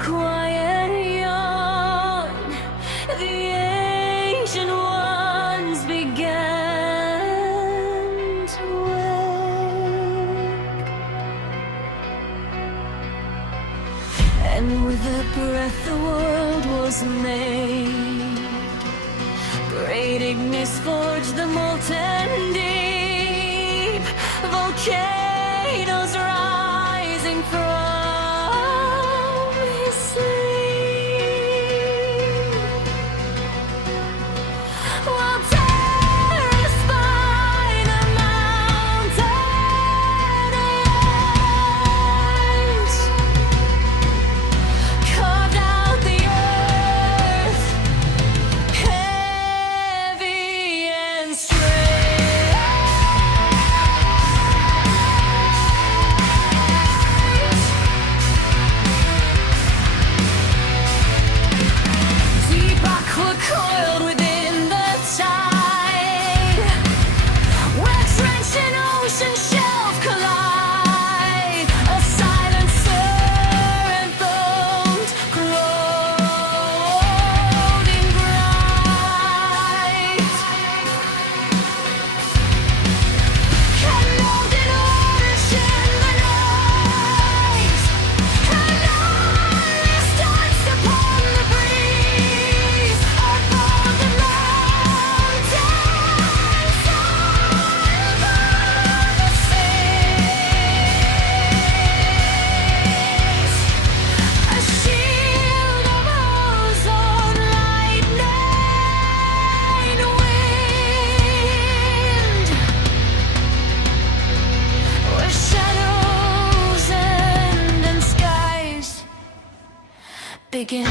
quiet yawn, the ancient ones began to wake. And with a breath the world was made. Great Ignis forged the molten deep, volcanoes rising from his sleep. While terrorists by the mountain edge carved out the earth, heavy and straight. Deep aqua coiled within the tide, where trench and ocean shelf collide. A silent serpent throned, glowing bright. Held in orange in the night, and eyes danced upon the breeze, above the mountains, above the seas. A shield of ozone lightning wind, where shadows end and skies begin.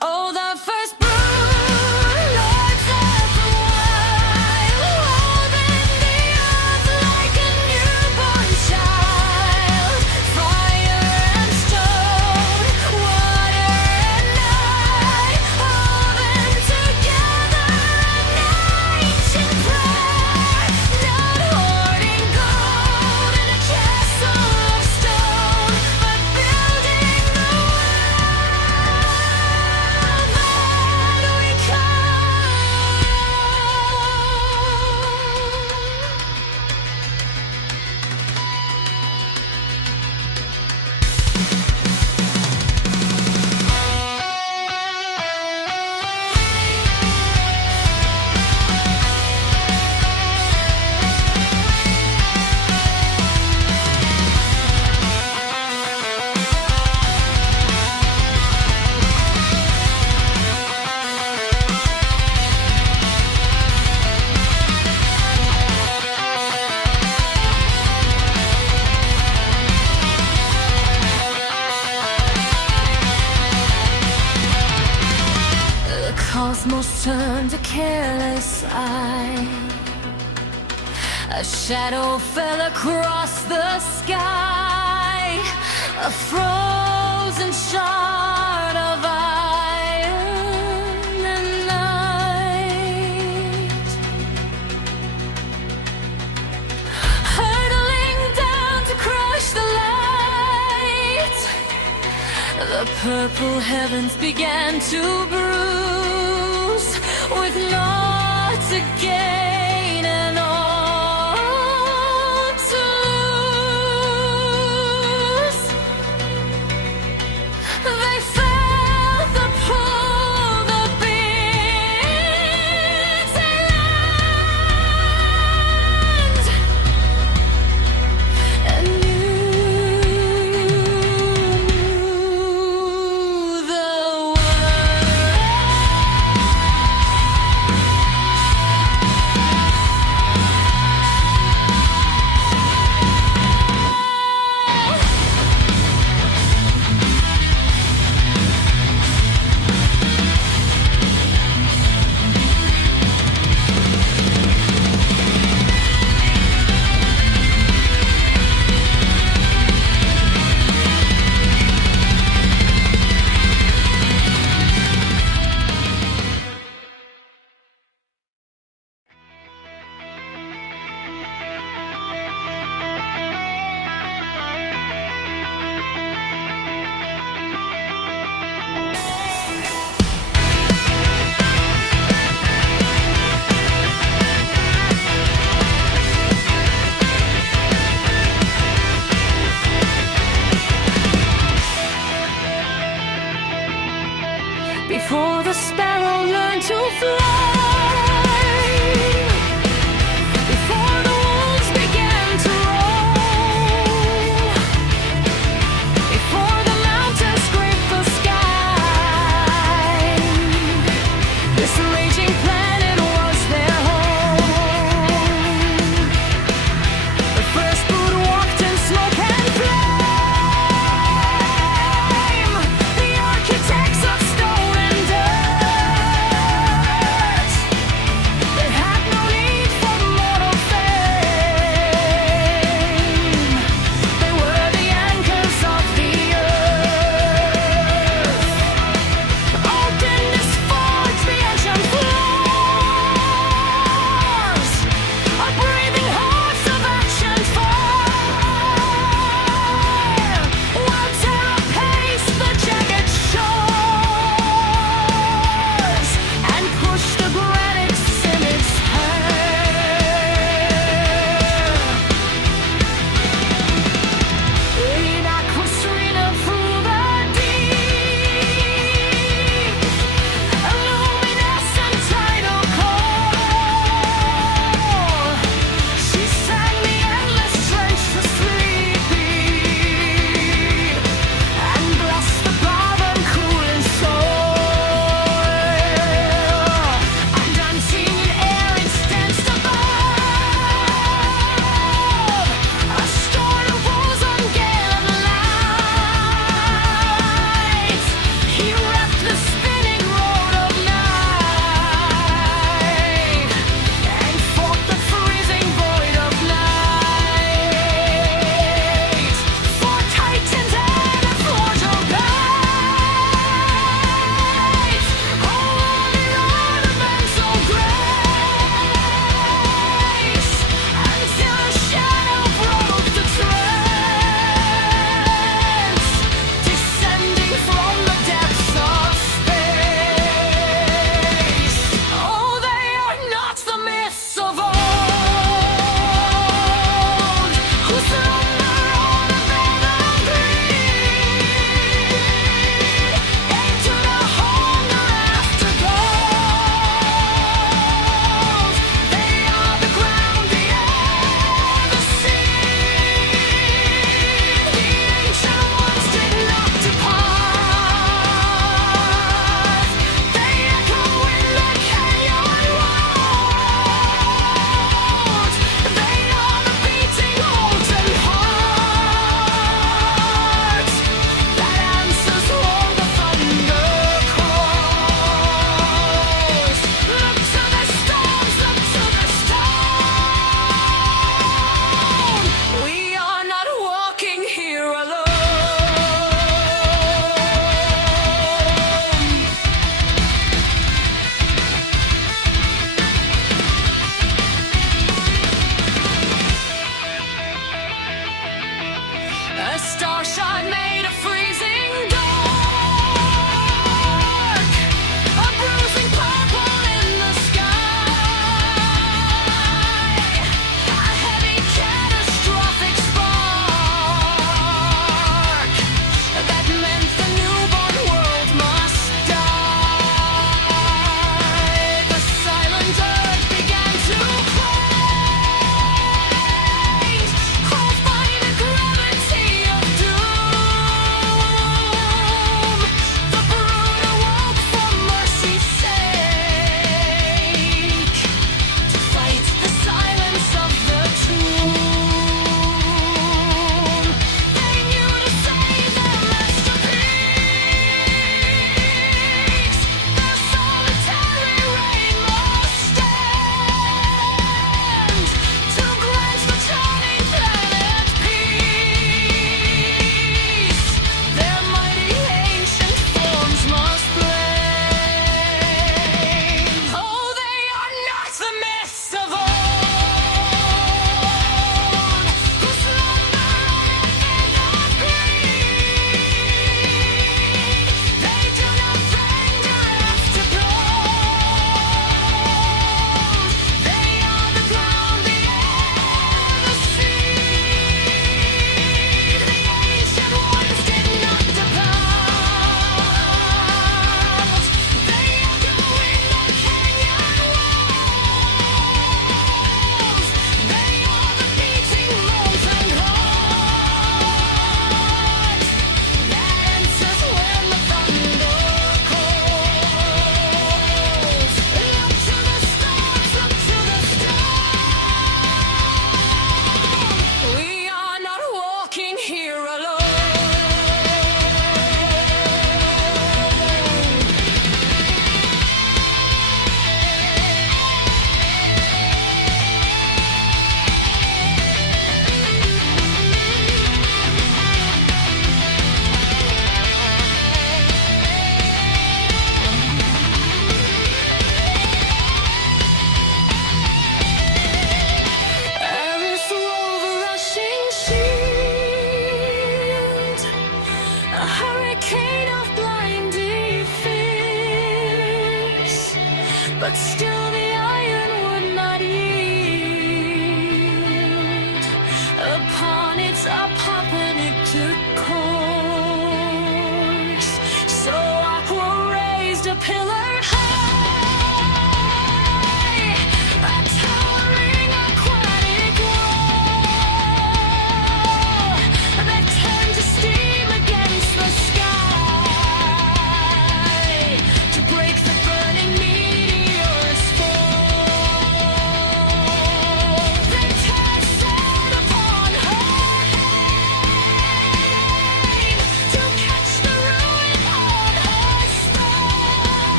Oh, the first brood lords of the wild, holding the earth like a newborn child. Fire and stone, water and night, woven together in ancient prayer. Not hoarding gold in a castle of stone, but building the world that we call. The cosmos turned a careless eye. A shadow fell across the sky, a frozen shard of iron and night, hurtling down to crush the light. The purple heavens began to bruise, with naught to gain and all to lose. They felt the pull, the beats they land, and knew the world.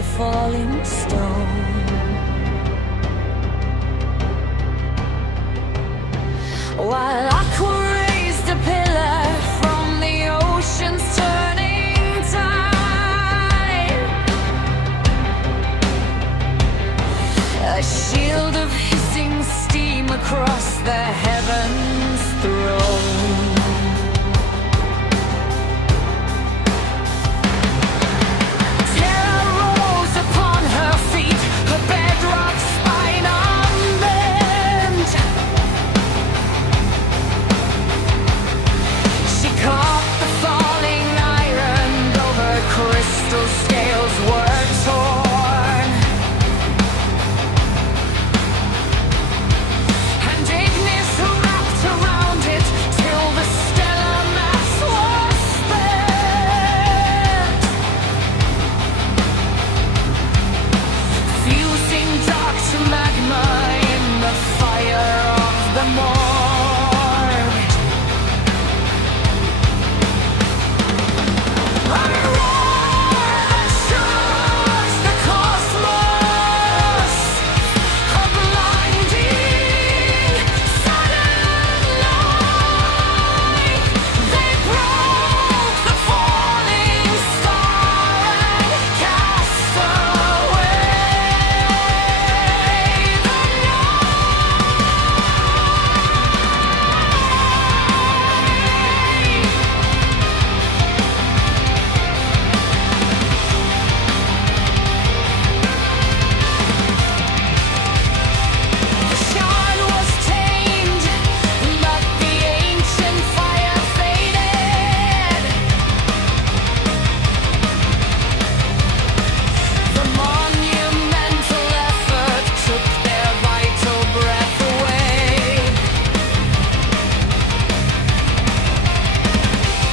the falling stone. While Aqua raised a pillar from the ocean's turning tide, a shield of hissing steam across the heavens throne. Terror rose upon her feet, her bedrock spine unbent. She caught the falling iron, though her crystal scales were torn. And Ignis wrapped around it till the stellar mass was spent, fusing dark to magma in the fire of the morgue. A roar that shocks the cosmos, a blinding sudden light. They broke the falling star and cast away the The shine was tamed, but the ancient fire faded. The monumental effort took their vital breath away.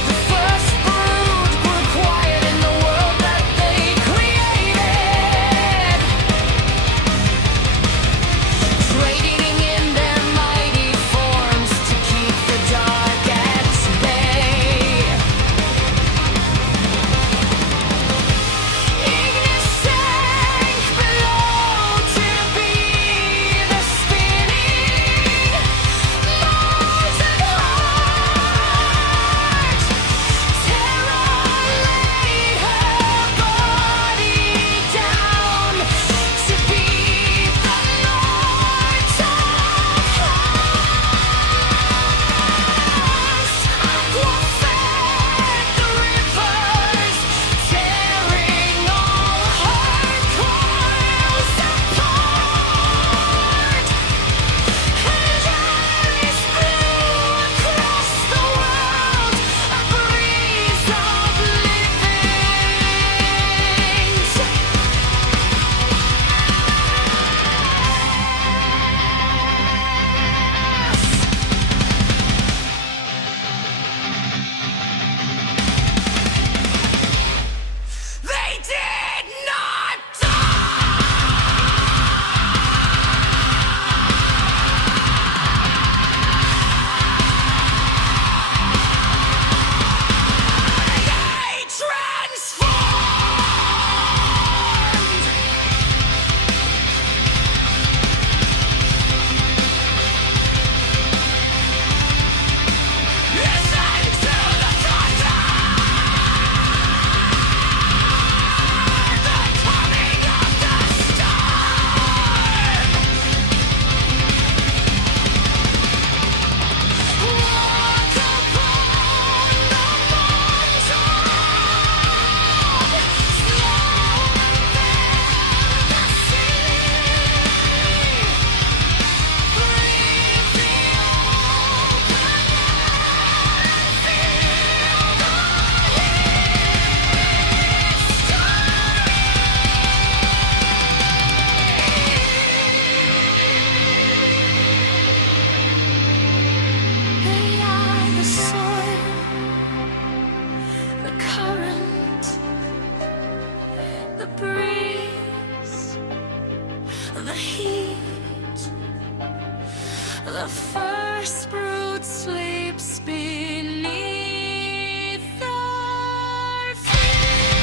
The first brood grew quiet in the world that they created, trading in their mighty forms to keep the dark at bay. Ignis sank below to be the spinning molten heart. Terror laid her body down to be the Lord's Aqua fed the rivers, tearing all her coils apart. And Ares blew across the world a breeze of livings. They did not die. They transformed. Listen to the thunder, the coming of the storm. Walk upon the mountain, slow and bend the sea. Breathe the open air and feel the They are the soil, the current, the breeze, the heat. The first brood sleeps beneath our feet.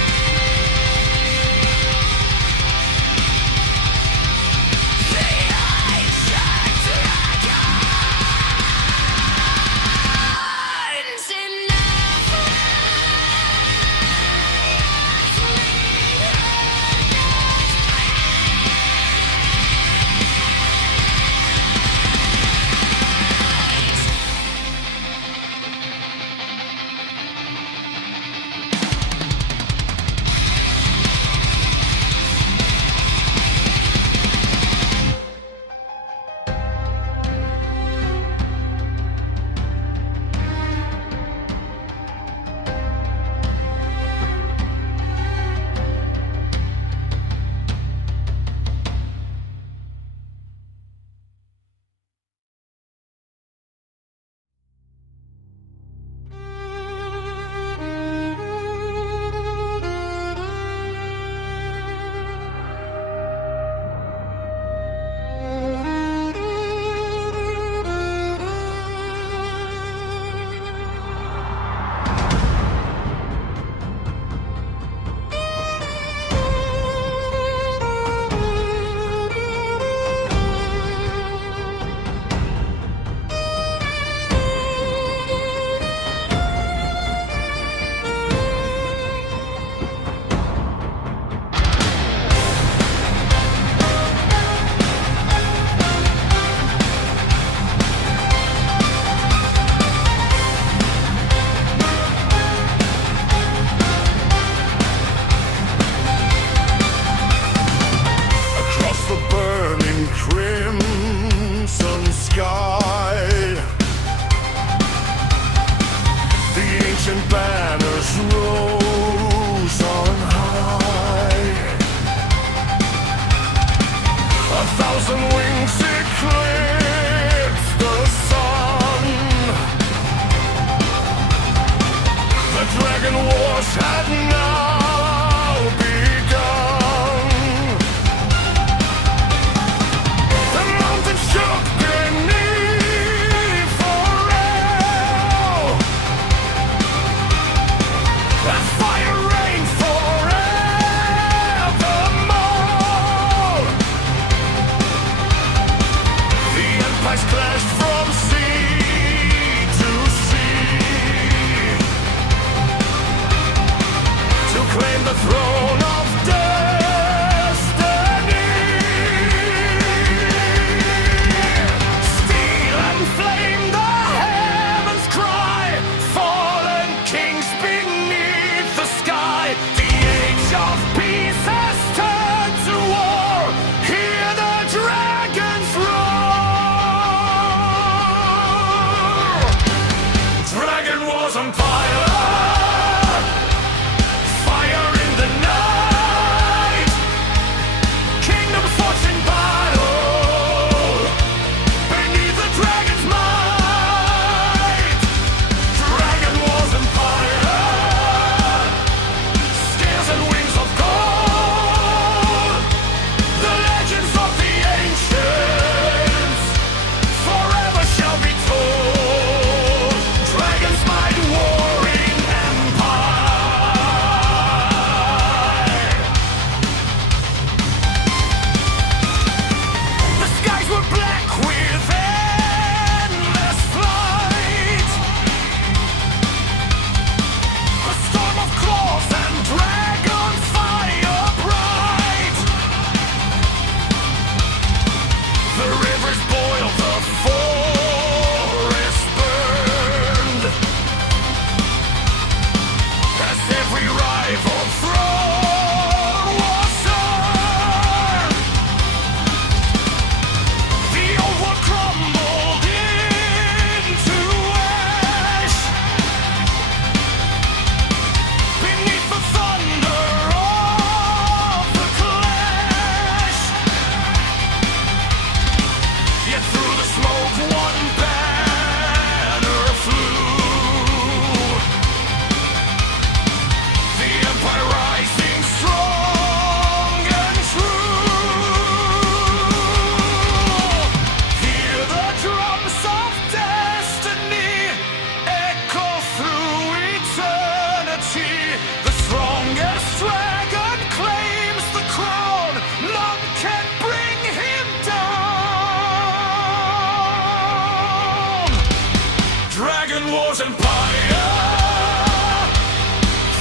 Wars Empire,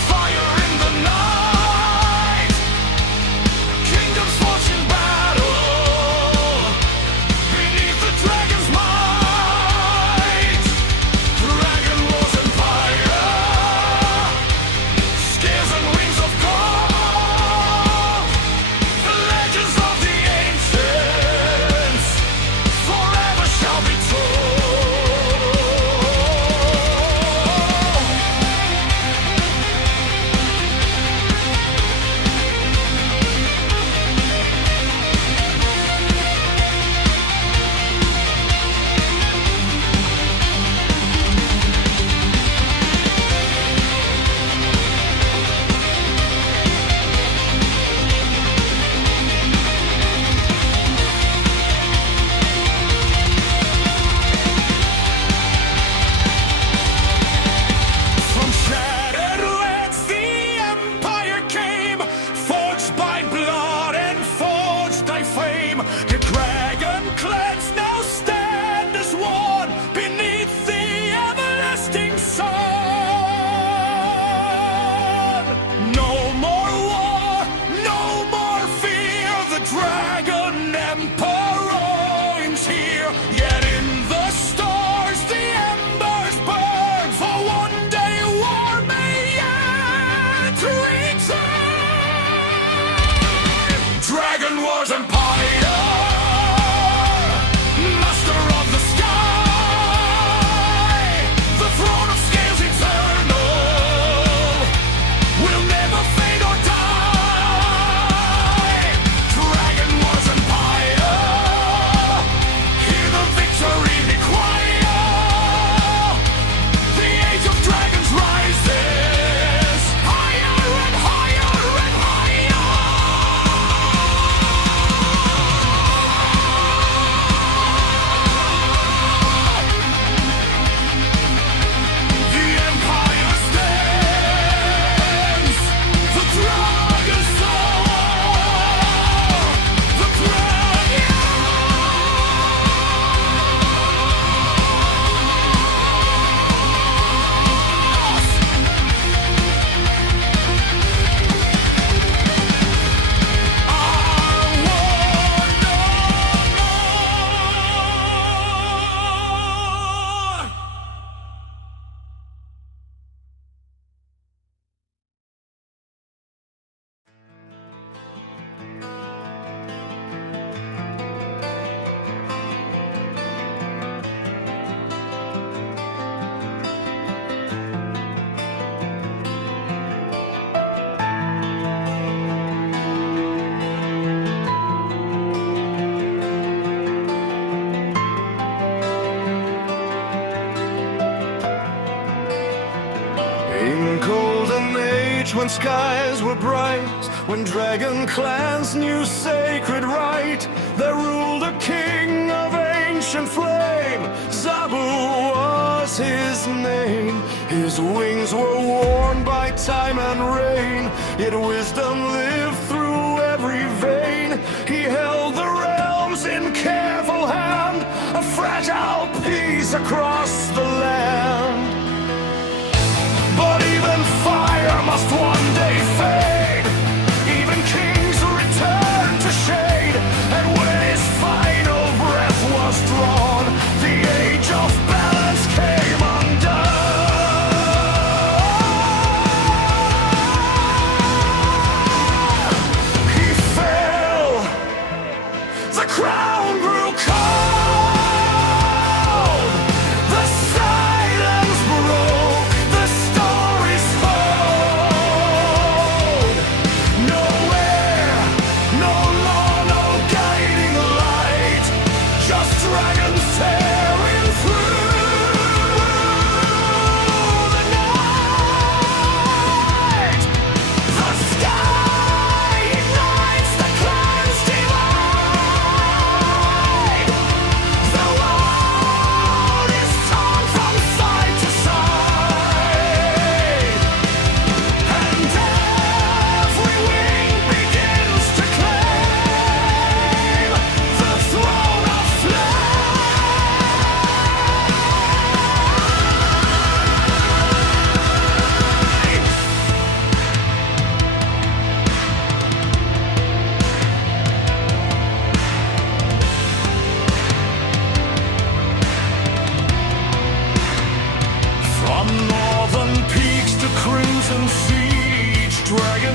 fire in the night, kingdoms fought in battle beneath the dragon's might. Dragon Wars Empire, scales and wings of gold, the legends of the ancients forever shall be told. From shattered lands the empire came, forged by blood and forged by fame. The dragon clans now stand as one beneath the everlasting sun. No more war, no more fear, the dragon emperor reigns here. Yet in the stars the embers burn, for one day war may yet return. Dragon Wars Empire, master of the sky, the throne of scales eternal, will never fade or die. Dragon Wars Empire, hear the victory require. The age of dragons rises higher and higher and higher. The empire stands, the dragon soar, the dragon. In golden age, when skies were bright, when dragon clans knew sacred right, there ruled a king of ancient flame. Zabu was his name. His wings were worn by time and rain, yet wisdom lived through every vein. He held the realms in careful hand, a fragile peace across the land. But even fire must one day fade, even kings return to shade. And when his final breath was drawn, the age of balance came undone. He fell, the crown grew cold, the silence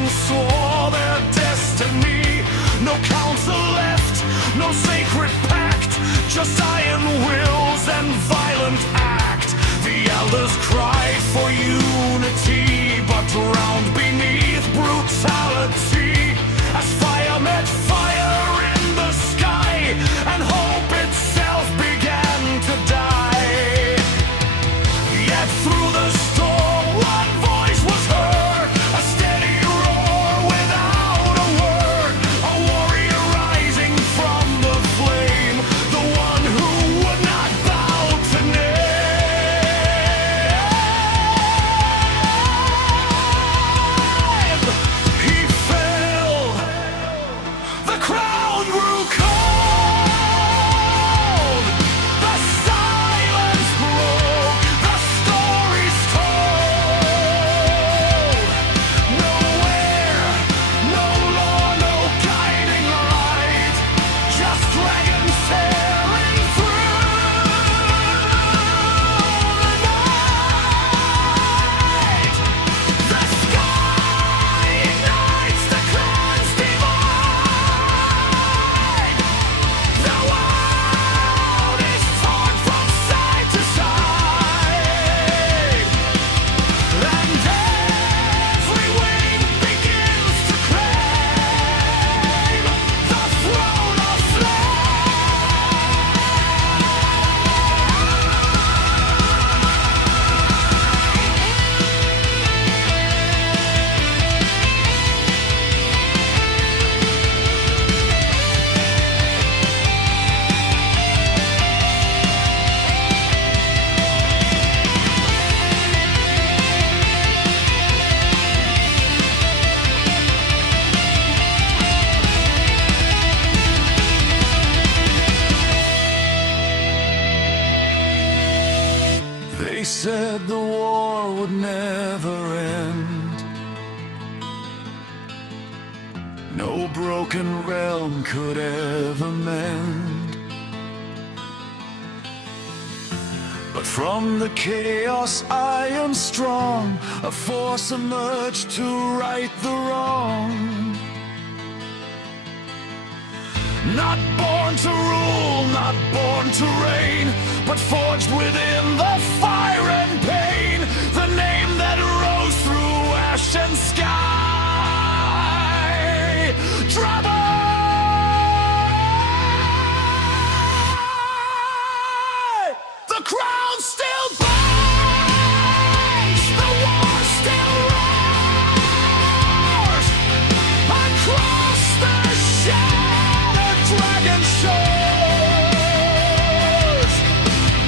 swore their destiny. No council left, no sacred pact, just iron wills and violent act. The elders cried for unity, but drowned beneath brutality. As fire met fire in the sky, and hope itself began to die. Yet through the storm, one voice was heard, a steady roar without a word. A warrior rising from the flame, the one who would not bow to name. He fell, the crown grew cold, the silence broke, the stories told. Nowhere, no law, no guiding light, just dragons tearing through the night. The sky ignites, the clans divide. The world is torn from side to side, and every wing begins to claim the throne of They said the war would never end. No broken realm could ever mend. But from the chaos I am strong, a force emerged to right the wrong. Not born to rule, not born to reign, but forged within the fire and pain. The name that rose through ash and sky. Trouble! The crown still burns, the war still roars across the shattered dragon shores.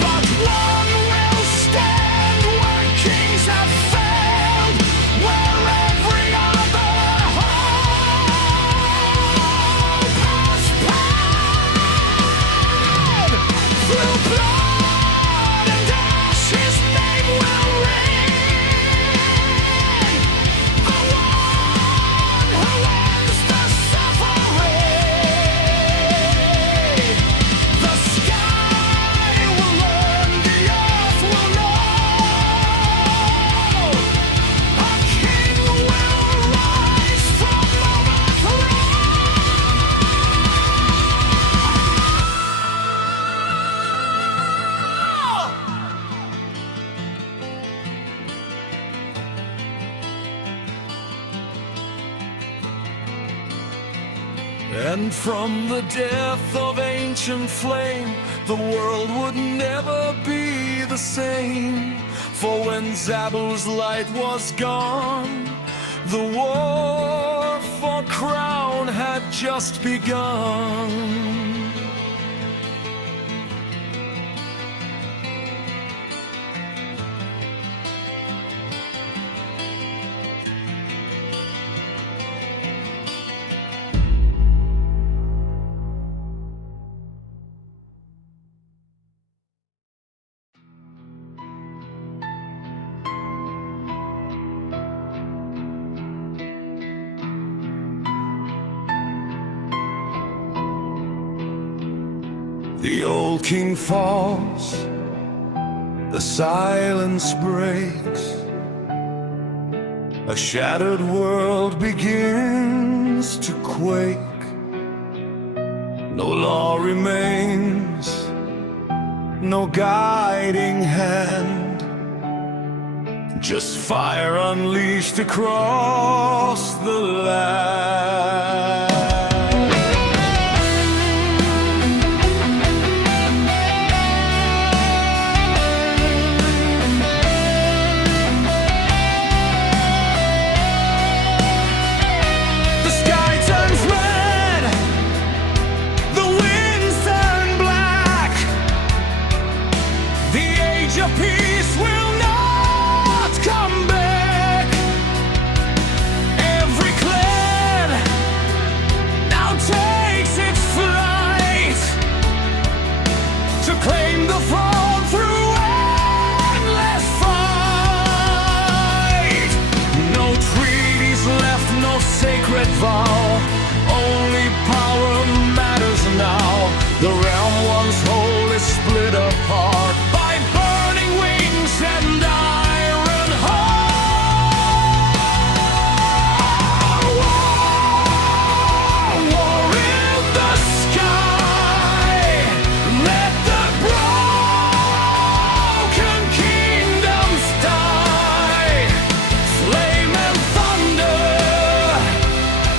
But one will stand where kings have failed, where every other hope has paled. Through blood and ash, his name will ring. The one who ends the suffering. The sky will learn, the earth will know. A king will rise from overthrow. And from the death of ancient flame, the world would never be the same. For when Zabu's light was gone, the war for crown had just begun. The old king falls, the silence breaks, A shattered world begins to quake. No law remains, no guiding hand, just fire unleashed across the land. The sky turns red, the winds turn black. The age of peace will not come back. Every clan now takes its flight to claim the throne through endless fight. No treaties left, no sacred vow. Only power matters now. The realm once whole is split apart by burning wings and iron heart. War in the sky. Let the broken kingdoms die. Flame and thunder,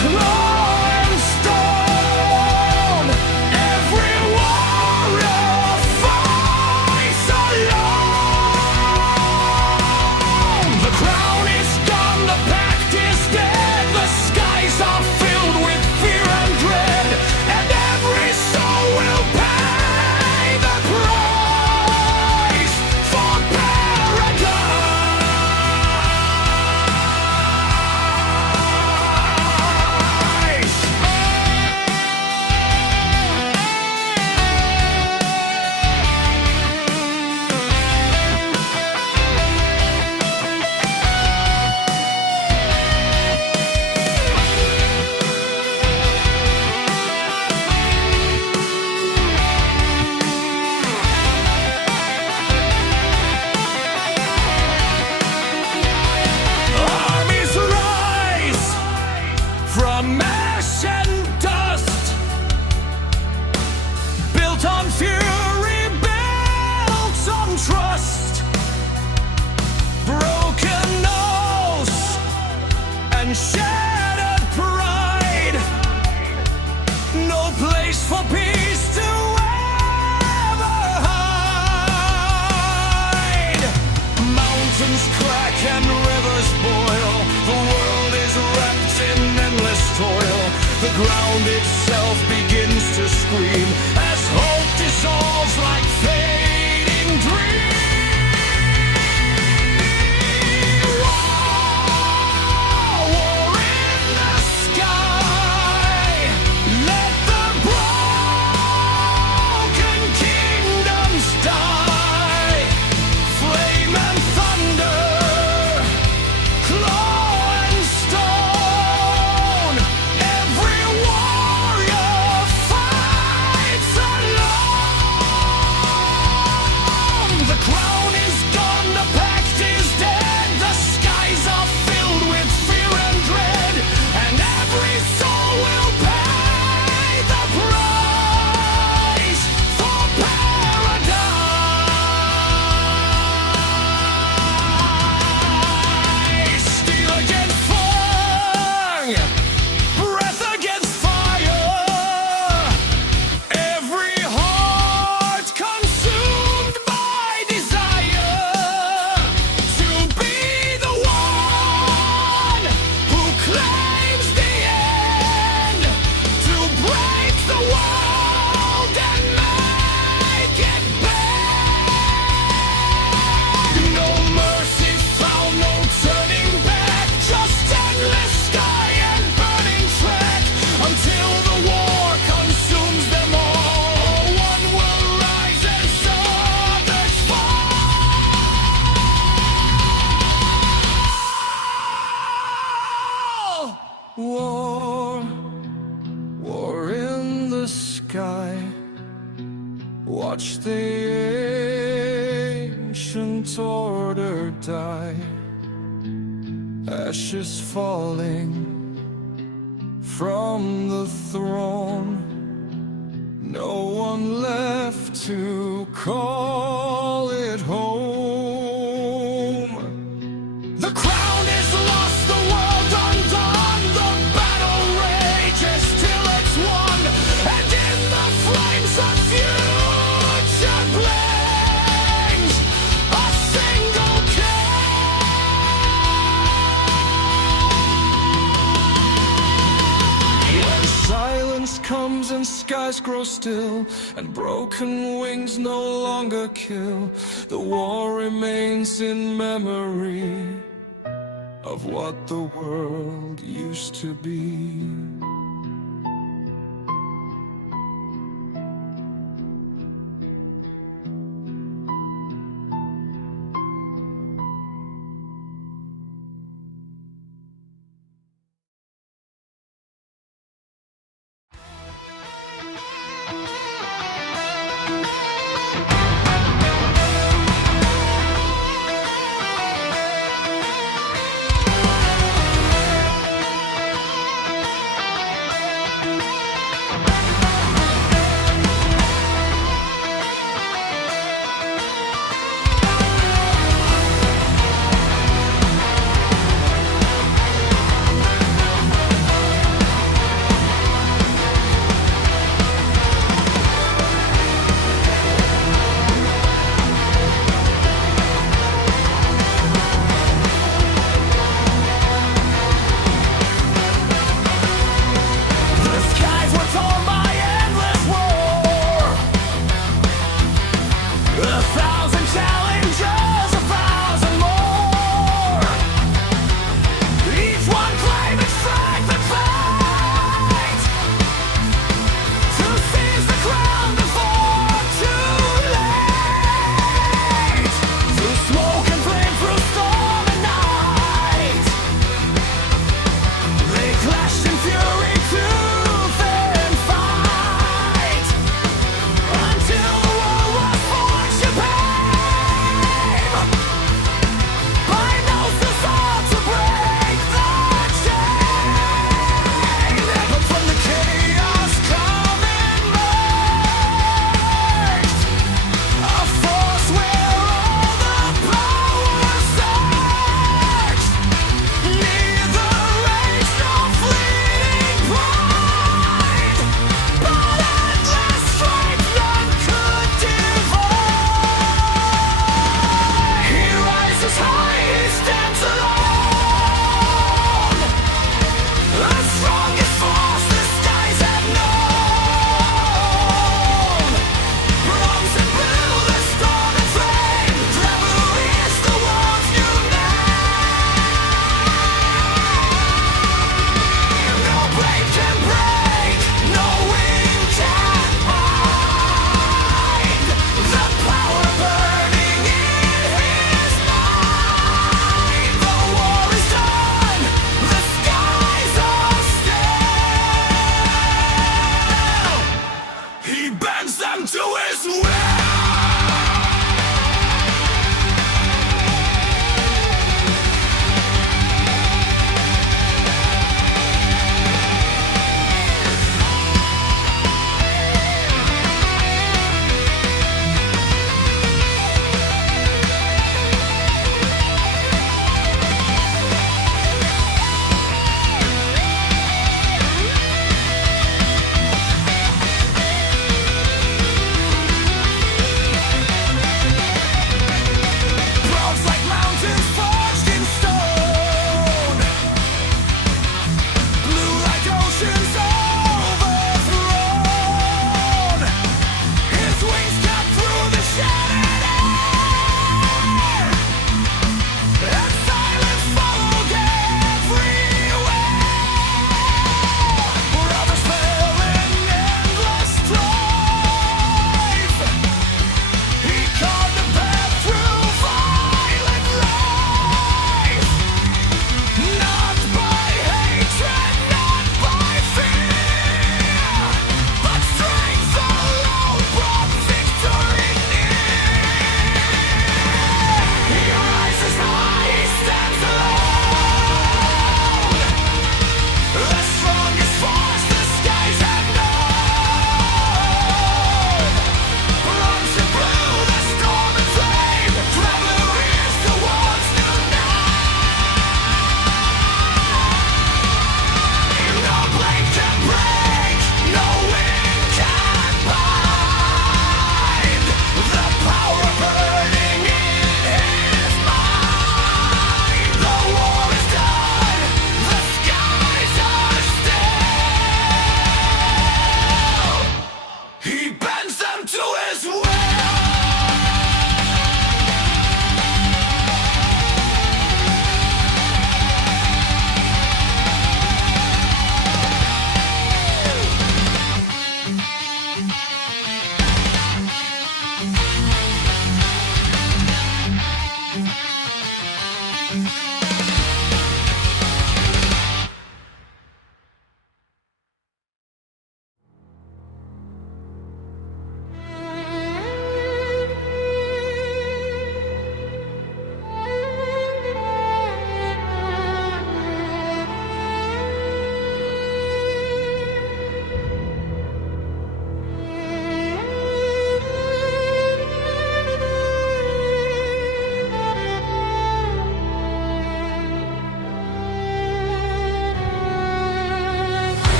claw and stone. Every warrior fights alone. The crown is gone, the pact is dead. The skies are filled with fear and dread, and every soul will pay the price for paradise. Armies rise from ash and dust, built on fury, built on trust. Broken oaths and shattered pride. No place for peace to ever hide. Mountains crack and rivers boil. The world is wrapped in endless toil. The ground itself begins to scream as hope dissolves like fading dreams. War in the sky. Let the broken kingdoms die. Flame and thunder, claw and stone. Every warrior fights alone. The crown is gone, the pact is dead. The skies are filled with fear and dread, and every soul will pay the price for paradise. Steel against fang, breath against fire. Every heart consumed by desire to be the one who claims the end, to break the world and make it bend. No mercy found, no turning back, just endless sky and burning track until the war consumes them all. One will rise as others fall. War in the sky. Watch the ancient order die. ashes falling from the throne. No one left to call it home. The crown is lost, the world undone. The battle rages till it's won, and in the flames the future blings. A single king. When silence comes and skies grow still, and broken wings no longer kill, the war remains in memory of what the world used to be.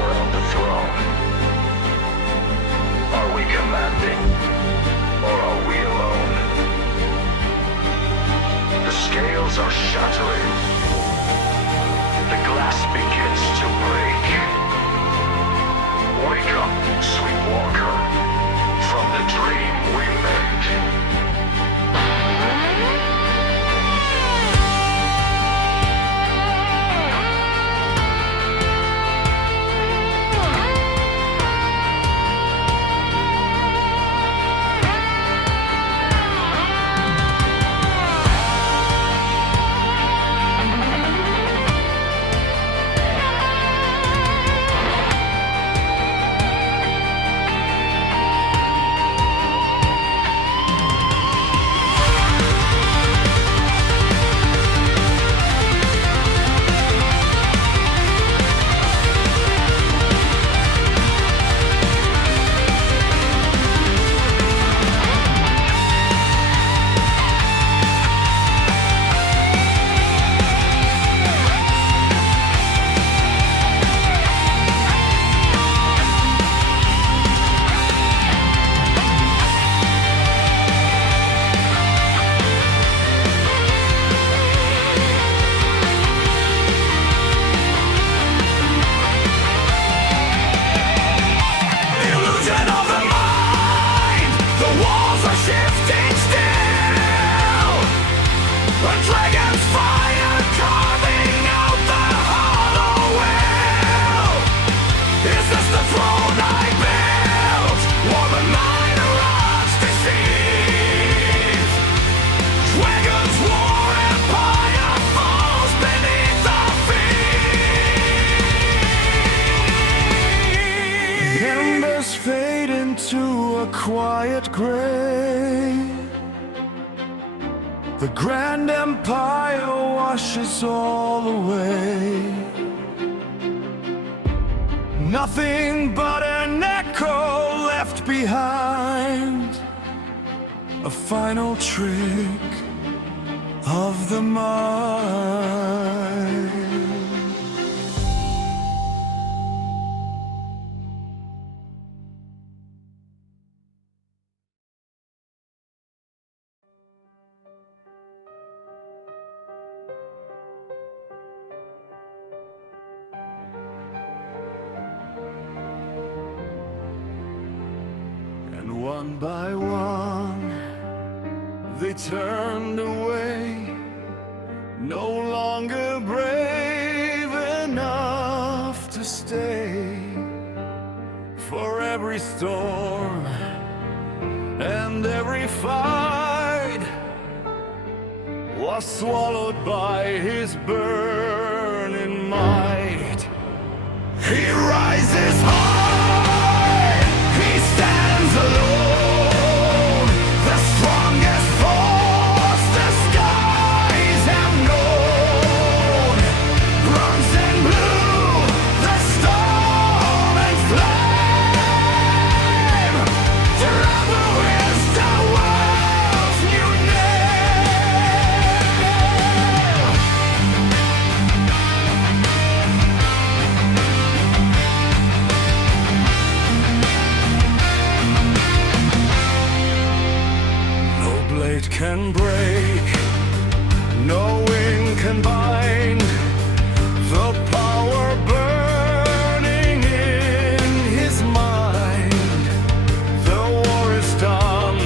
around the throne. Are we commanding, or are we alone? The scales are shattering. The glass begins to break. Wake up, sweet walker, from the dream we made. Fade into a quiet grave. The grand empire washes all away. Nothing but an echo left behind. A final trick of the mind. And one by one, they turned away, no longer brave enough to stay. For every storm and every fight was swallowed by his burning might. He rises high, he stands alone, the strongest force the skies have known. Bronze and blue, the storm and flame. Trouble is the world's new name. No blade can break, no wind can bind the power burning in his mind. The war is done,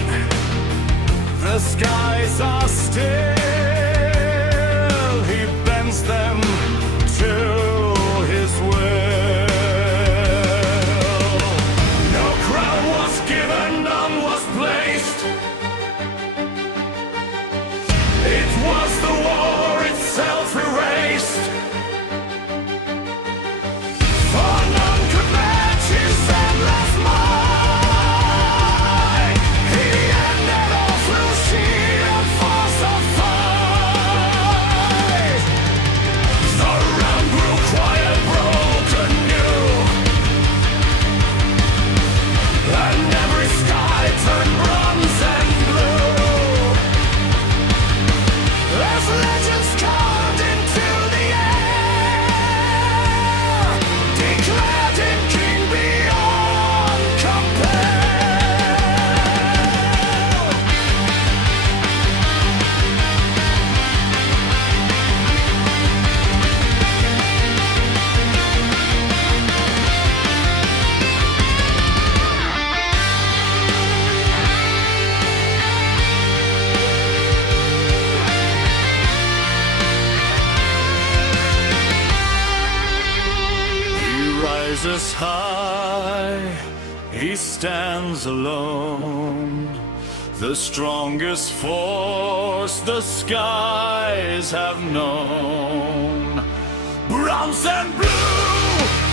the skies are still. He bends them to his will. No crown was given, none was placed. rises high, he stands alone. The strongest force the skies have known. Bronze and blue,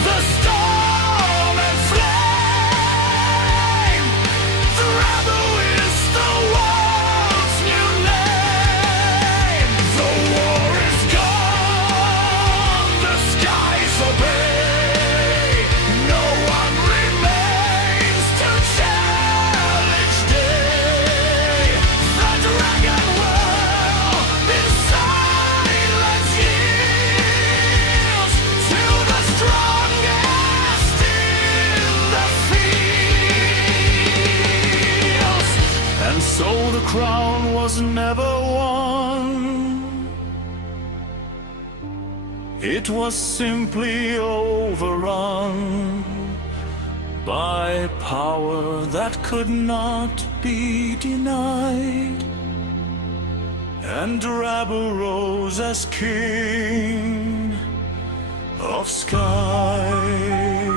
the storm and flame. The rebel is the world's new name. The war is gone, the skies obey. No one remains to challenge day. The dragon will in silence yields to the strongest in the fields. And so the crown was never won. It was simply overrun by power that could not be denied. And Rabu rose as king of skies.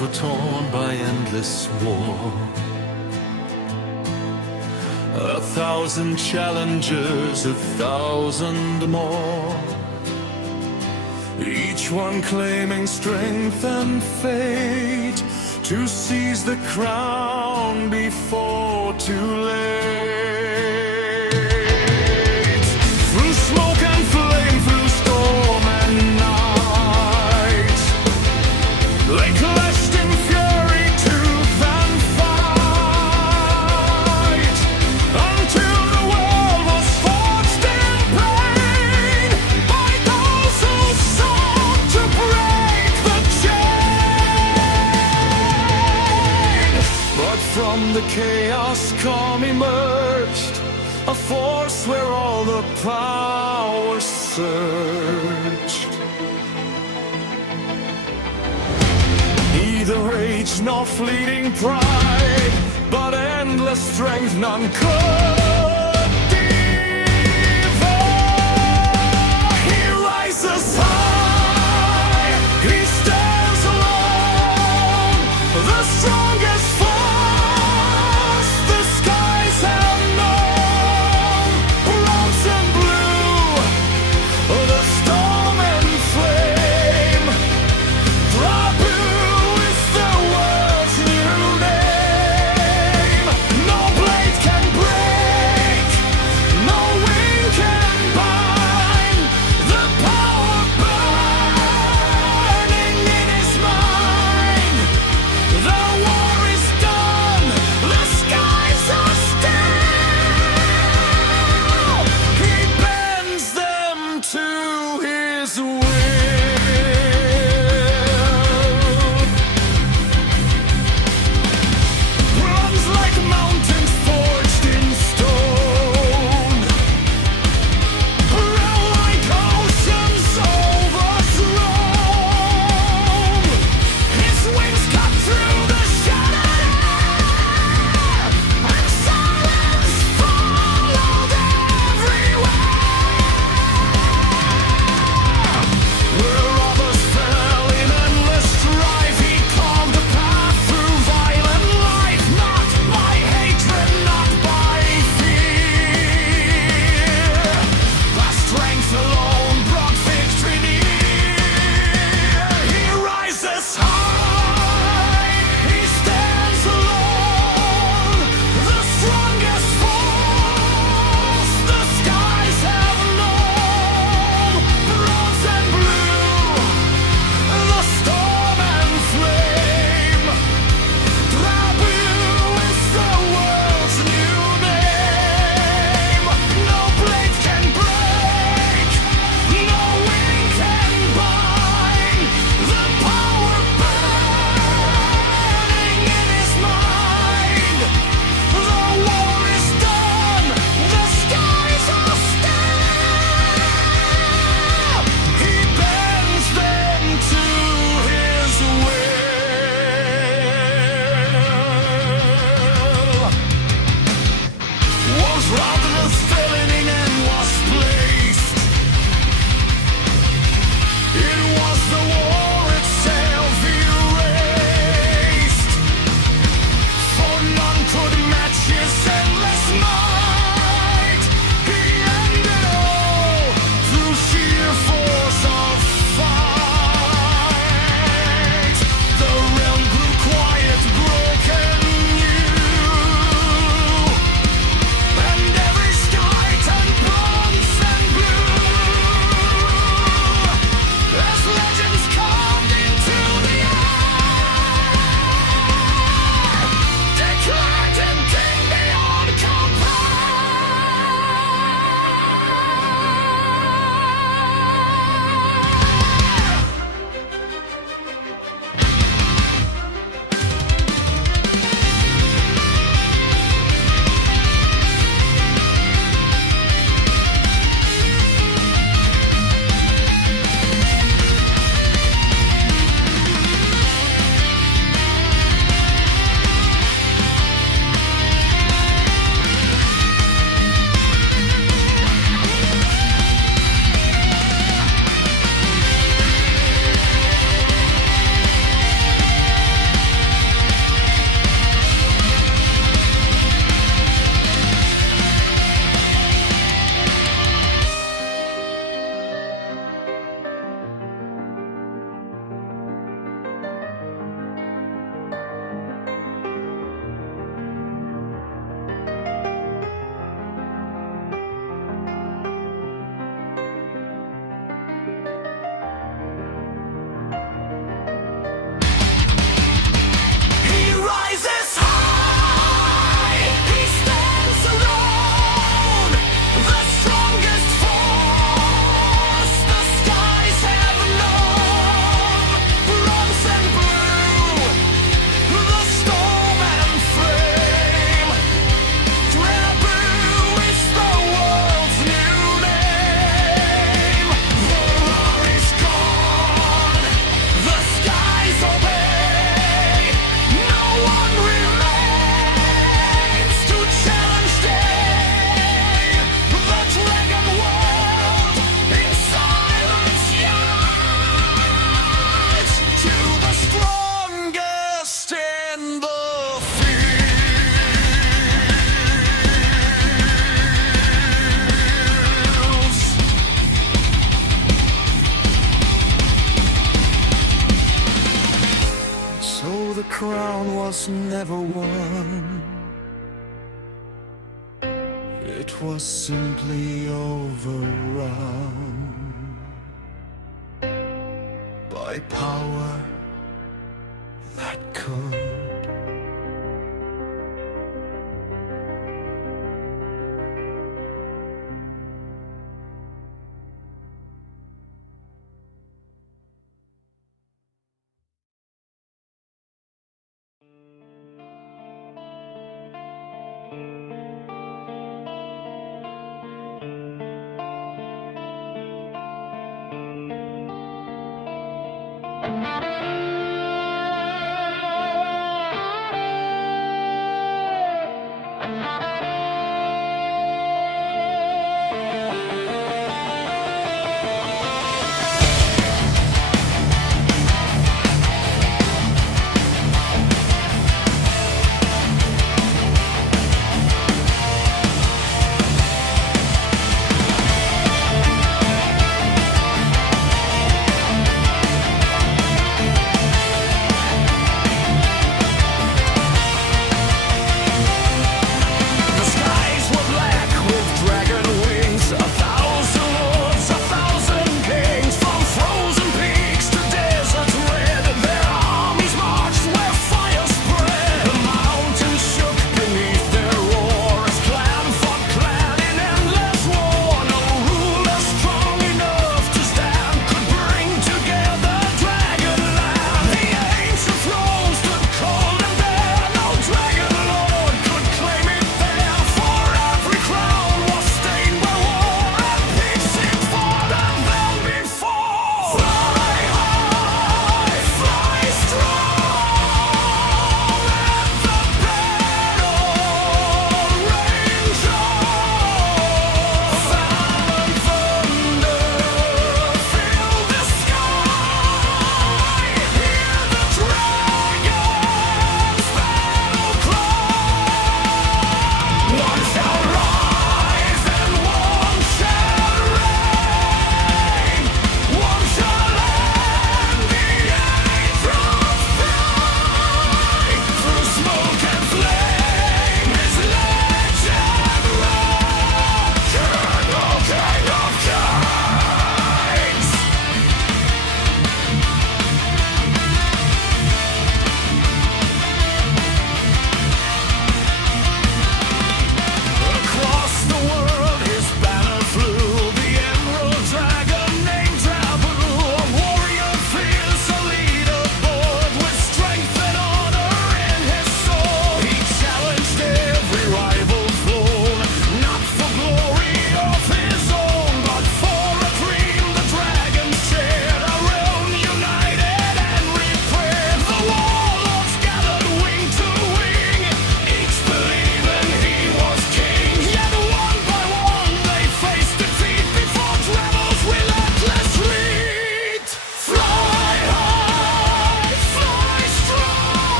Were torn by endless war. 1,000 challengers, 1,000 more, each one claiming strength and fate to seize the crown before too late. Through smoke and flame, through storm and night, they clashed in fury, tooth and fight, until the world was forged in pain by those who sought to break the chain. But from the chaos calm emerged a force where all the power surged. Neither rage nor fleeting pride, but endless strength none could devour. He rises high, he stands alone, the strongest force the skies have known. Bronze and blue, the storm and flame. Rabu is the world's new name. No blade can break, no wing can bind the power burning in his mind. The war is done, the skies are still. He bends them to his will. Runs like mountains forged in stone, roll like oceans overthrown. His wings cut through the shattered air, and silence followed everywhere. alone brought victory near. He rises high, he stands alone. The strongest falls, the skies have known. Bronze and blue, the storm and flame. Drabu is the world's new name. No blade can break, no wing can bind. The power burning in his mind. The war is done, the skies are still. He bends them to his will. Was robbed of felony and was placed. It was the war itself erased. For none could match his endless might. He ended all through sheer force of fight. The realm grew quiet, broken new. And every sky turned bronze and blue. As legends carved into the air, declared him king beyond He rises high, he stands alone. The strongest force, the skies have known. Bronze and blue, the storm and flame. Drabu is the world's new name. The war is gone, the skies obey. No one remains to challenge day. The dragon world in silence yields to the strongest in the fields. So the crown was never won. It was simply overrun by power that could.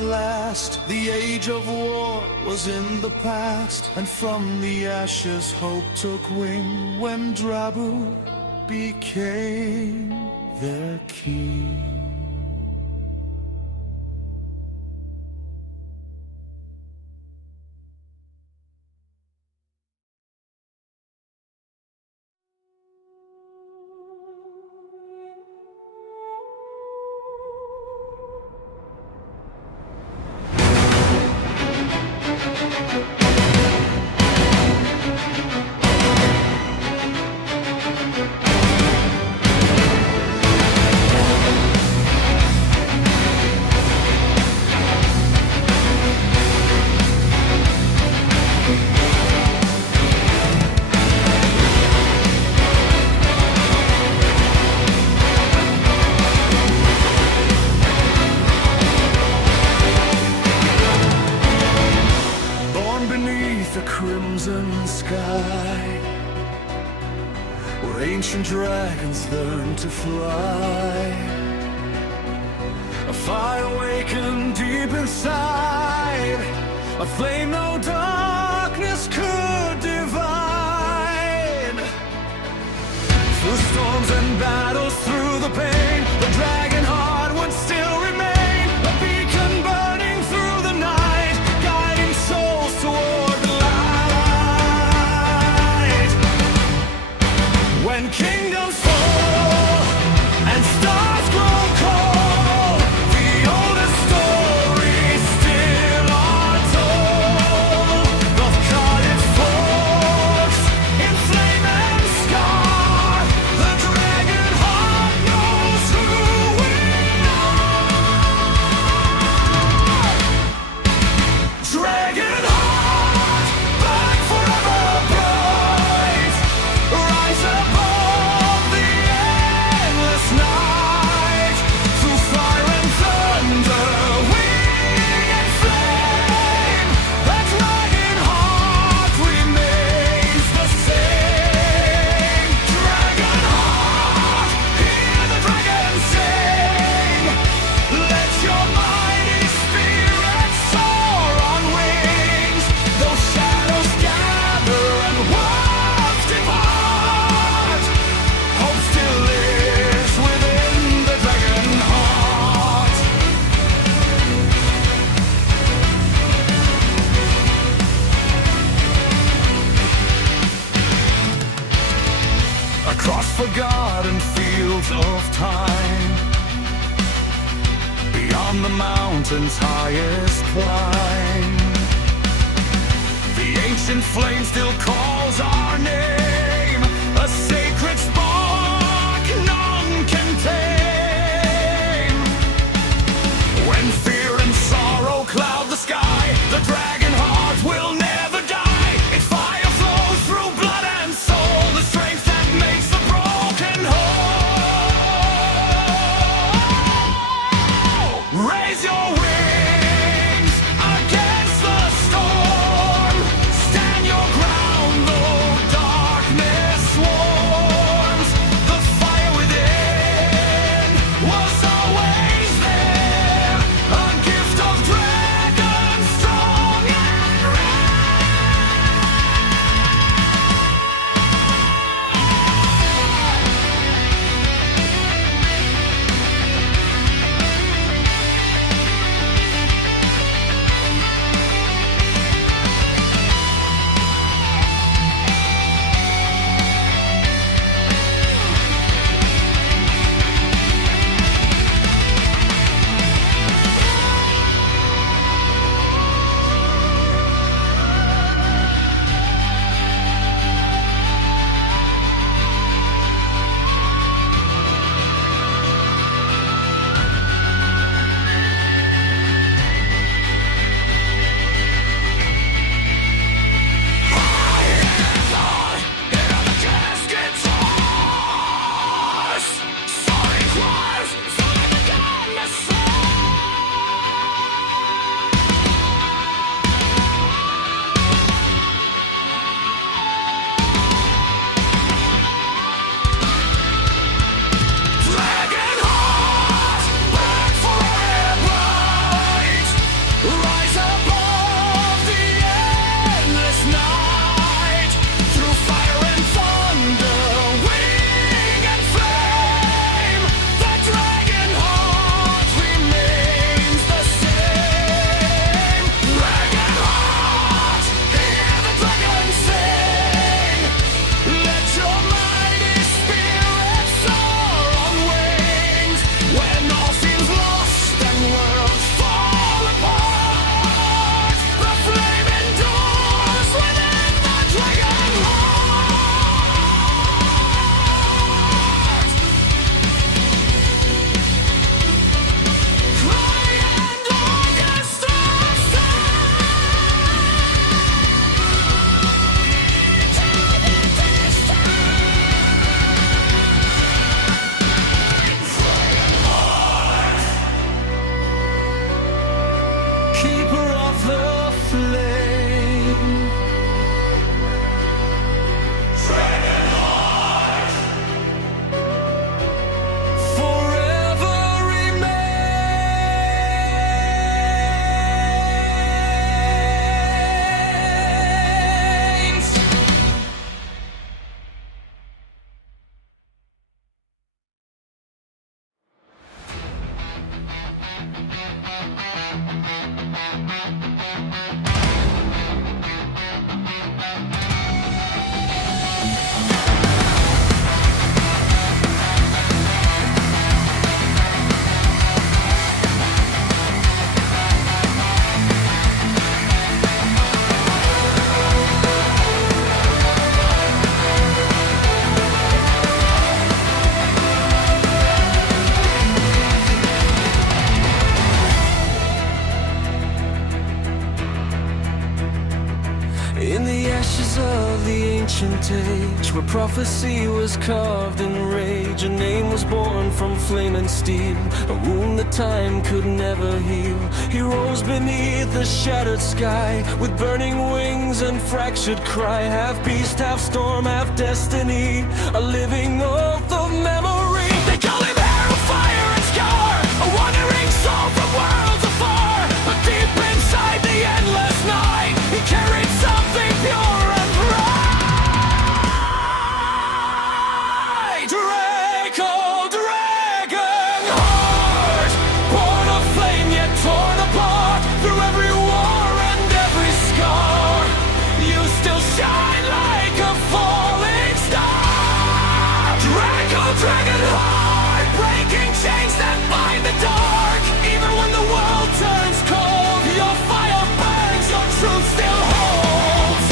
At last, the age of war was in the past, and from the ashes hope took wing when Drabu became their king. The crimson sky, where ancient dragons learn to fly. A fire awakened deep inside, a flame no darkness could divide. Through storms and battles, through the pain, the dragon heart would still remain, a beacon burning through the night, guiding souls toward when kingdoms fall and stars grow cold, the oldest stories still are told of colored forks in flame and scar. The dragon heart knows who we are. Dragon heart, burn forever bright, rise above across forgotten fields of time, beyond the mountain's highest climb, the ancient flame still calls our name, a sacred spark none can tame. When fear and sorrow cloud the sky, the dragon heart will never die. Its fire flows through blood and soul, the strength that makes the broken whole. Raise your wings against the storm, stand your ground though darkness swarms. In the ashes of the ancient age, where prophecy was carved in rage, a name was born from flame and steel, a wound that time could never heal. He rose beneath the shattered sky, with burning wings and fractured cry, half beast, half storm, half destiny, a living oath of memory. They call him arrow, fire, and scar, a wandering soul from worlds afar, but deep inside the endless night, he carried something pure and bright. Draco, dragon heart, born of flame yet torn apart, through every war and every scar, you still shine like a falling star. Draco, dragon heart, breaking chains that bind the dark. Even when the world turns cold, your fire burns, your truth still holds.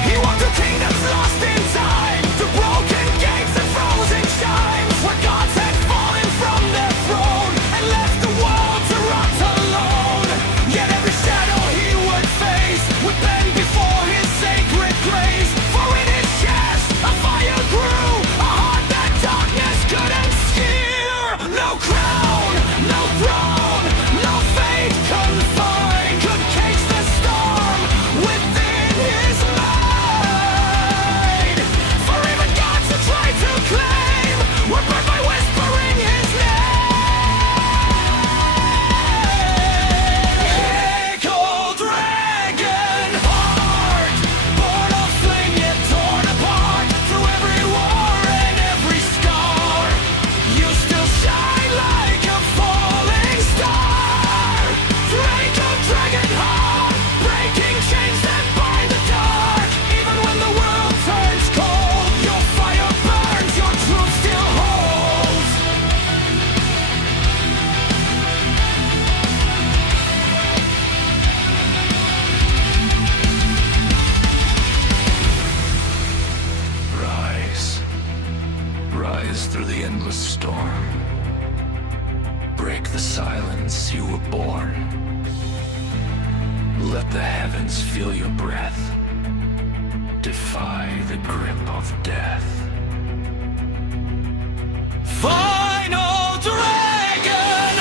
He walked through kingdoms lost in time, through broken gates and frozen chimes, where gods had fallen from their throne and left the world to rot alone. Yet every shadow he would face would bend before his sacred grace. For in his chest a fire grew, a heart that darkness couldn't steer. No crown, no throne, no fate confined could cage the storm within his mind. For even gods who tried to claim were burned by whispering his name. Cold dragon heart, born of flame yet torn apart, through every war and every scar, you still shine like a falling star. Draco, dragon heart, breaking chains that bind the dark. Even when the world turns cold, your fire burns, your truth still holds. Rise, rise through the endless storm. Break the silence, you were born. Let the heavens feel your breath. Defy the grip of death. Final dragon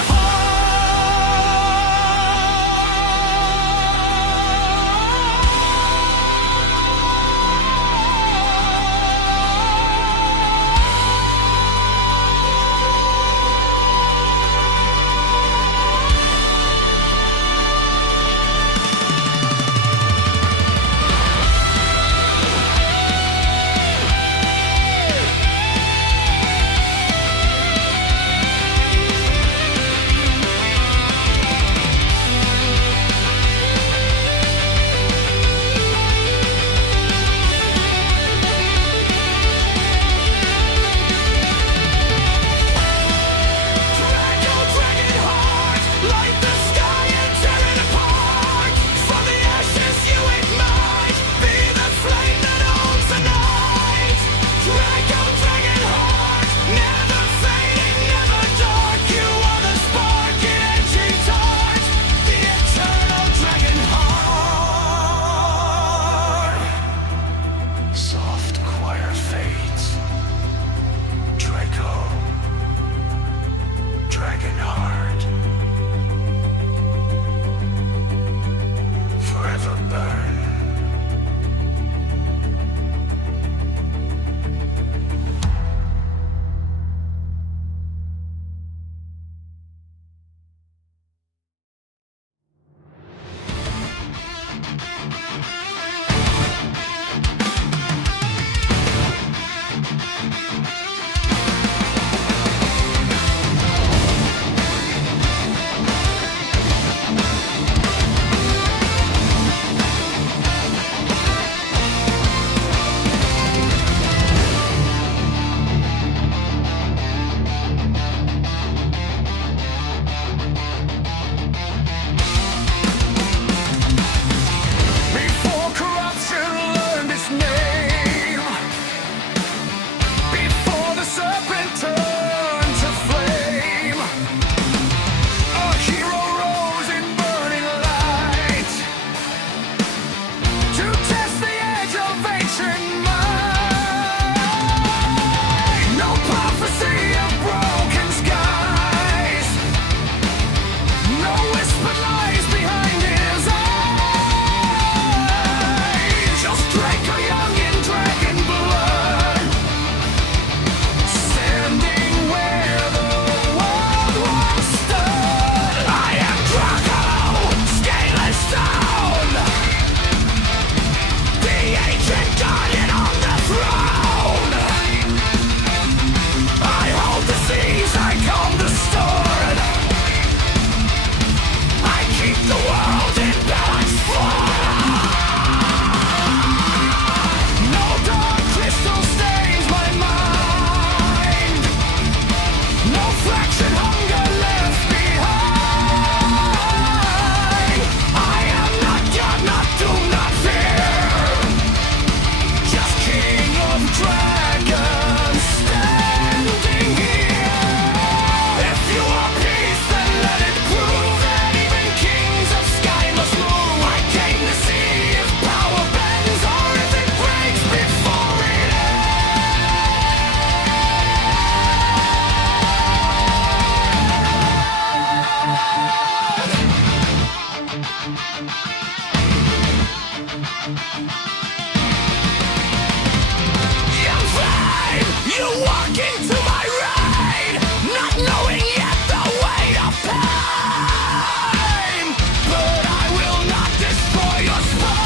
walk into my reign, not knowing yet the weight of pain. But I will not destroy your spark,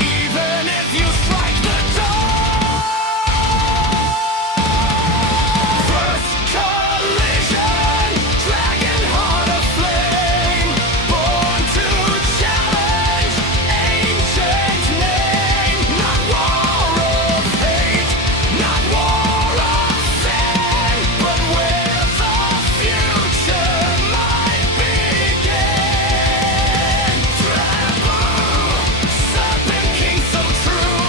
even if you strike the dark. First collision, dragon heart of flame, born to challenge ancient name. Not war of hate, not war of sin, but where the future might begin. Tremble, serpent king so true,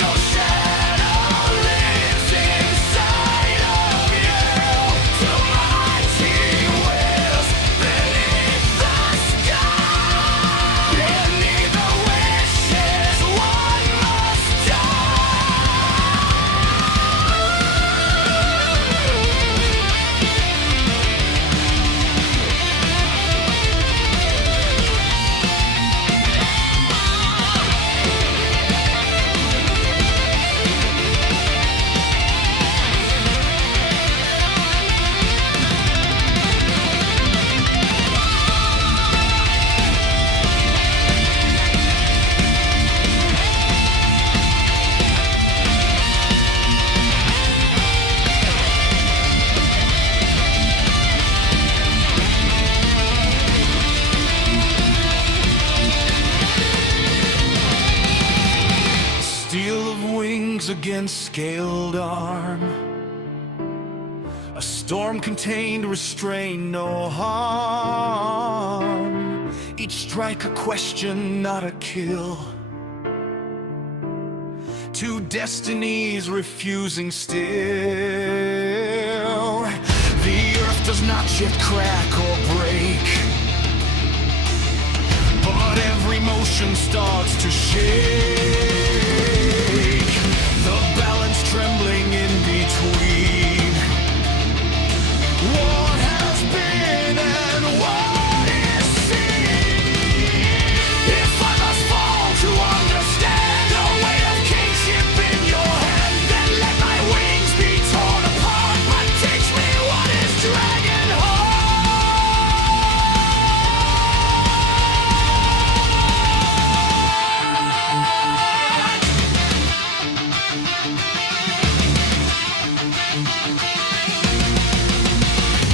no shadow lives inside of you. To mighty wills beneath the sky, beneath the wishes one must steel of wings against scaled arm, a storm contained, restrained, no harm. Each strike a question, not a kill. Two destinies refusing still. The earth does not yet crack or break, but every motion starts to shake. The balance trembling in between what has been and what is seen. If I must fall to understand the weight of kingship in your hand, then let my wings be torn apart, but teach me what is dragon heart.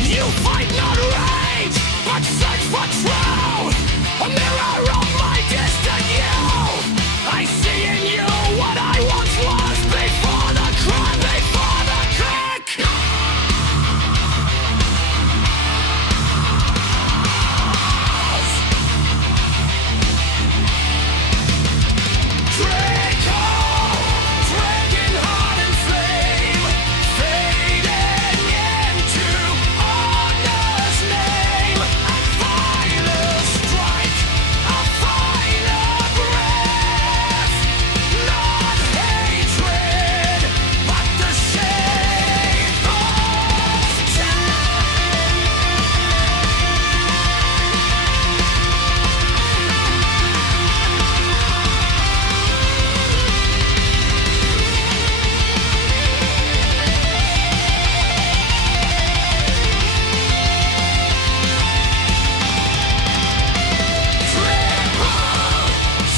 You fight not rage, but search for truth. A mirror of my distant youth. I see in you what I once was before the crime, before the crack. Draco, dragon heart and flame, fading into honor's name. A final strike, a final breath. Not hatred, but the shape of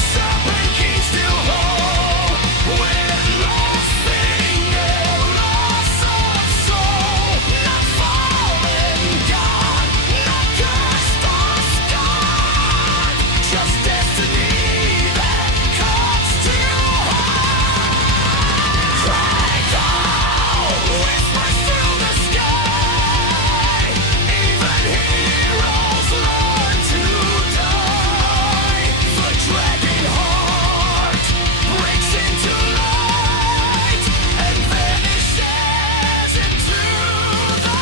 serpent king still whole, with lost finger, loss of soul. Not fallen God, not cursed or scarred, just destiny that comes to heart. Crackle, whispers through the sky. Even heroes learn to die. The dragon heart breaks into light and vanishes into the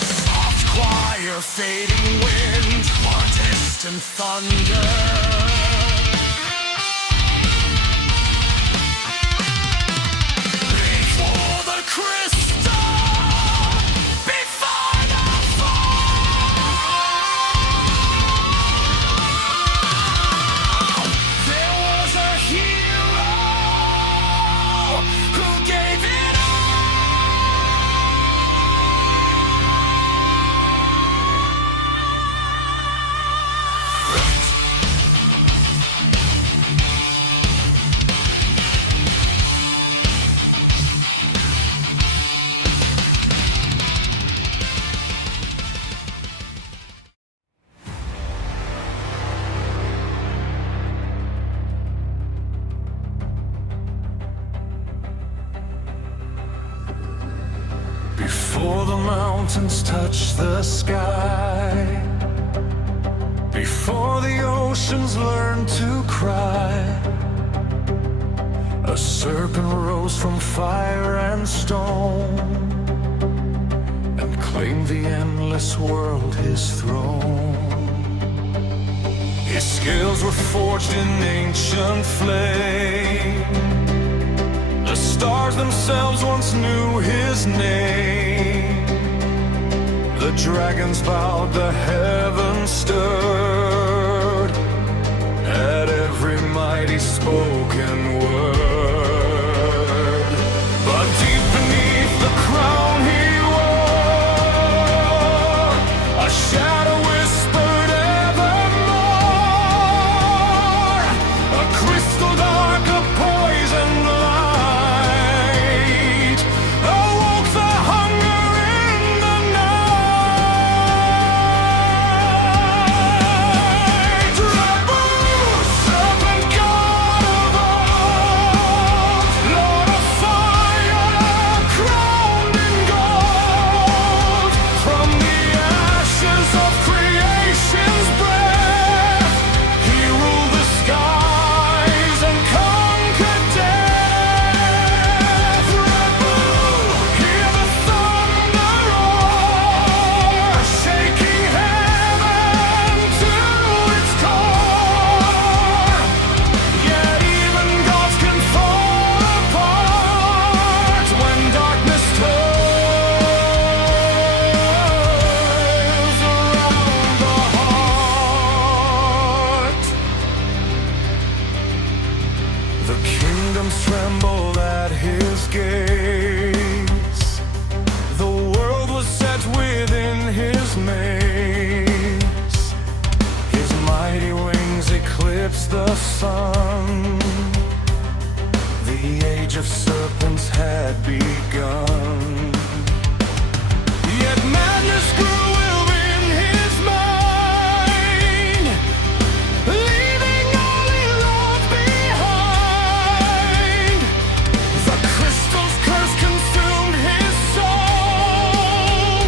soft choir, fading wind, or distant thunder. before the mountains touch the sky, before the oceans learn to cry, a serpent rose from fire and stone and claimed the endless world his throne. His scales were forged in ancient flame. The stars themselves once knew his name. The dragons bowed, the heavens stirred at every mighty spoken word. But deep beneath the crown he wore, a shadow whispered evermore, a crystal dark, a poisoned light awoke the hunger in the night. Drabu, serpent god of old, Lord of fire, crowned in gold, from the ashes of creation's breath, he ruled the skies and conquered death. Drabu, hear the thunder roar, shaking heaven to its core. Yet even gods can fall apart when darkness toils around the heart. The kingdoms trembled at his gates. The world was set within his maze. His mighty wings eclipsed the sun. The age of serpents had begun. Yet madness grew in his mind, leaving all he loved behind. The crystal's curse consumed his soul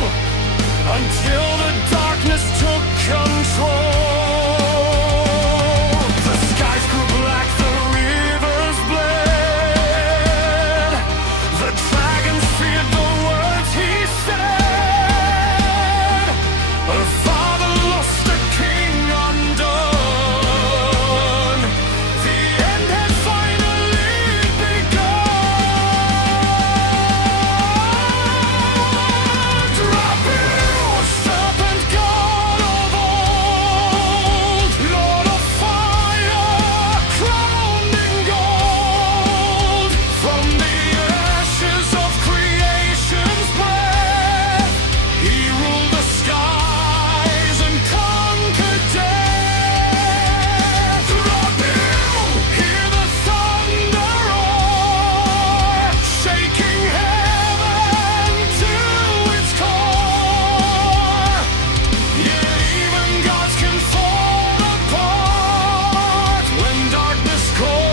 until the darkness took control. The skies grew black, the rivers bled. The dragons feared the words he said. Her father lost a king undone. The end had finally begun. Drabu, serpent god of old, Lord of fire, crowned in gold, from the ashes of creation's breath, he ruled the skies and conquered death. Drabu, hear the thunder roar, shaking heaven to its core. Yet even gods can fall apart when darkness calls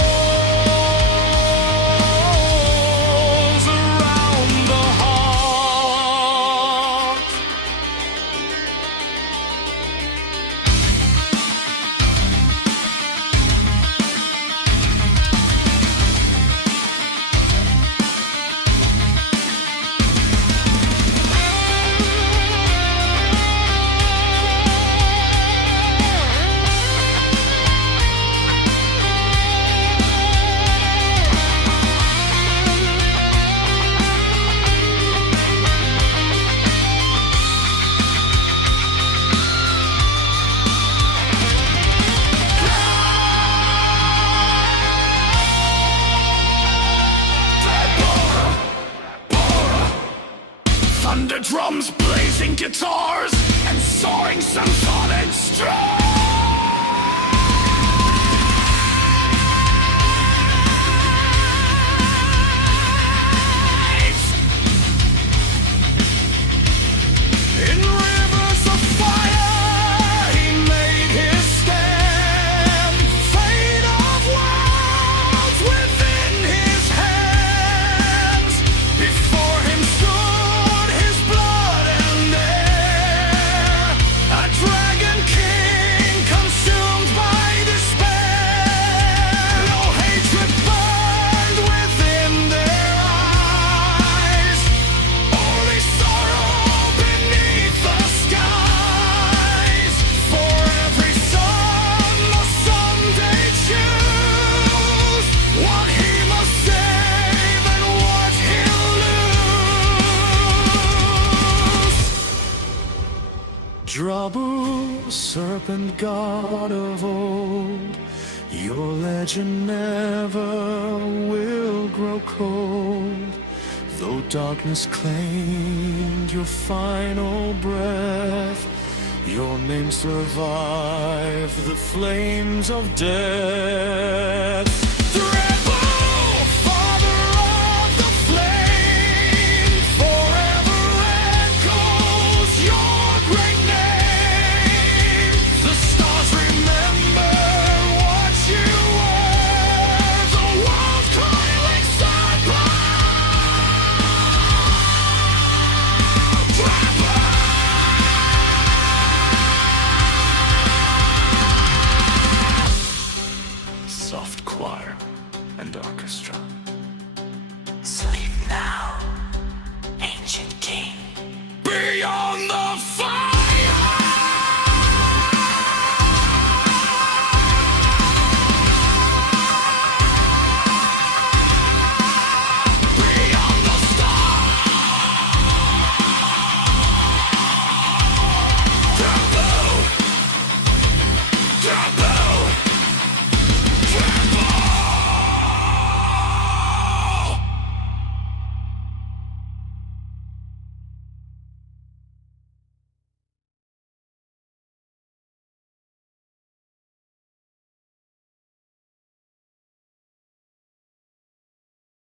around the heart. Thunder drums, blazing guitars, and soaring symphonic strings. In rivers of fire, he made his stand. Fate of worlds within his hands. Before him stood his blood. serpent god of old. Your legend never will grow cold. Though darkness claimed your final breath, your name survived the flames of death.